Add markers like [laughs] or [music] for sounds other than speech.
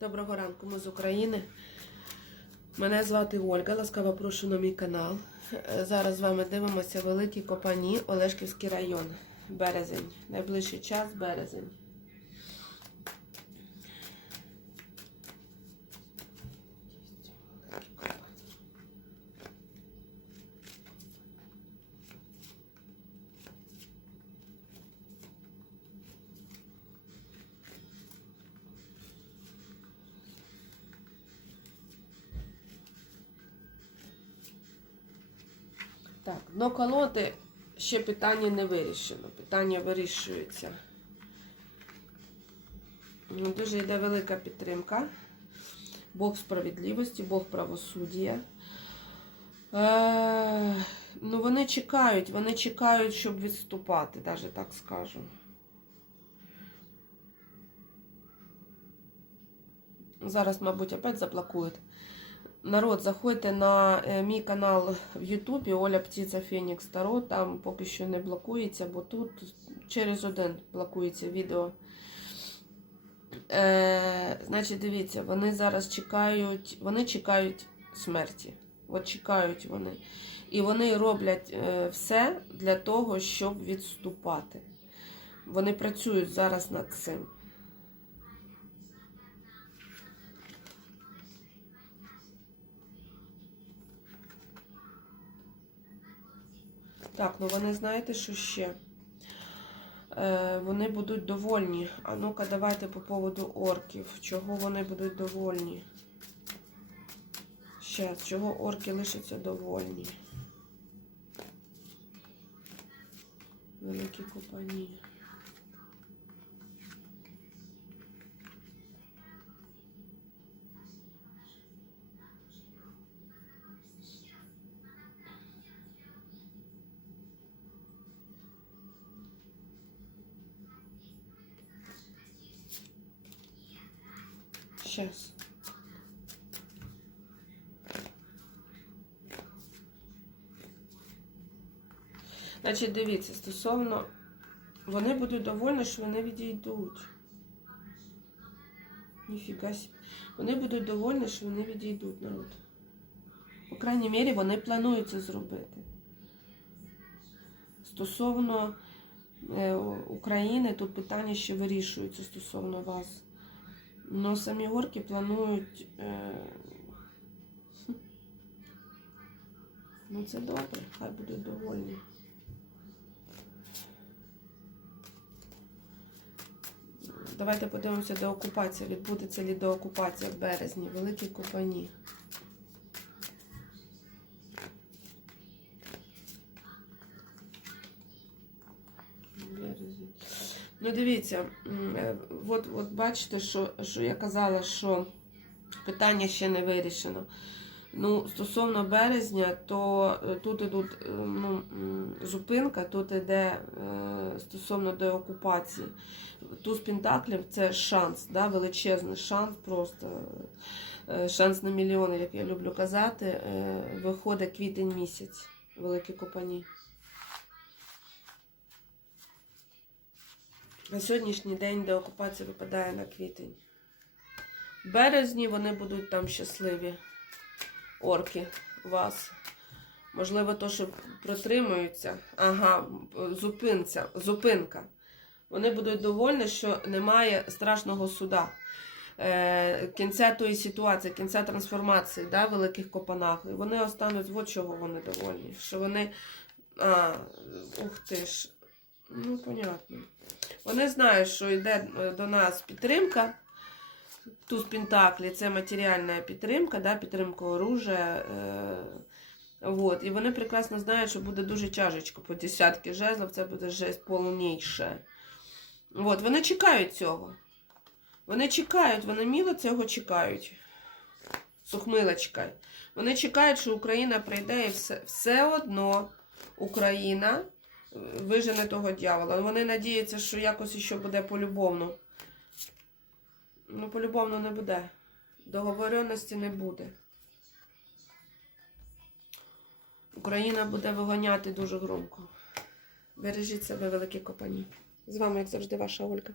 Доброго ранку, ми з України. Мене звати Ольга. Ласкаво прошу на мій канал. Е, Зараз з вами дивимося Великі Копані, Олешківський район. Березень. Найближчий час березень. Так, дно колоди ще питання не вирішено. Питання вирішується. Ну, Дуже йде велика підтримка. Бог справедливості, Бог правосуддя. Е, ну, вони чекають, вони чекають, щоб відступати, навіть так скажу. Зараз, мабуть, опять заблокують. Народ, заходьте на е, мій канал в Ютубі Оля Птиця Фенікс Таро. Там поки що не блокується, бо тут через один блокується відео. Е, значить, дивіться, вони зараз чекають, вони чекають смерті. От чекають вони. І вони роблять е, все для того, щоб відступати. Вони працюють зараз над цим. Так, ну вони знаєте, що ще? Е, вони будуть довольні. А ну-ка, давайте по поводу орків. Чого вони будуть довольні? Ще, чого орки лишаться довольні? Великі компанії. Щас. Значить, дивіться, стосовно, вони будуть довольні, що вони відійдуть. Ніфіга. Вони будуть довольні, що вони відійдуть, народ. По крайній мірі, вони планують це зробити. Стосовно е, України, тут питання ще вирішується стосовно вас. Ну, самі горки планують. Е... [laughs] Ну, це добре, хай будуть довольні. Давайте подивимося деокупація. Відбудеться ли деокупація в березні? Великі купані. Ну, дивіться, е, от, от бачите, що, що я казала, що питання ще не вирішено. Ну, стосовно березня, то е, тут ідуть е, ну, зупинка, тут іде е, стосовно деокупації. Туз Пентаклів це шанс, да, величезний шанс, просто шанс на мільйони, як я люблю казати. Виходить квітень місяць, великі копані. На сьогоднішній день деокупація випадає на квітень. В березні вони будуть там щасливі, орки вас. Можливо, то, що протримуються. Ага, зупинця, зупинка. Вони будуть довольні, що немає страшного суда. Е, кінця тої ситуації, кінця трансформації да, великих копанах. І вони остануть, от чого вони довольні. Що вони. А, ух ти ж. Ну, понятно. Вони знають, що йде е, до нас підтримка. Туз Пентаклі це матеріальна підтримка, да, підтримка оружия. Е, вот. І вони прекрасно знають, що буде дуже тяжечко по десятки жезлів, це буде жесть повніше. Вот. Вони чекають цього. Вони чекають, вони міло цього чекають. Сухмила чекає. Вони чекають, що Україна прийде і все, все одно Україна вижене того дьявола. Вони надіються, що якось ще буде полюбовно. Ну, полюбовно не буде. Договореності не буде. Україна буде виганяти дуже громко. Бережіть себе, великі копані. З вами, як завжди, ваша Ольга.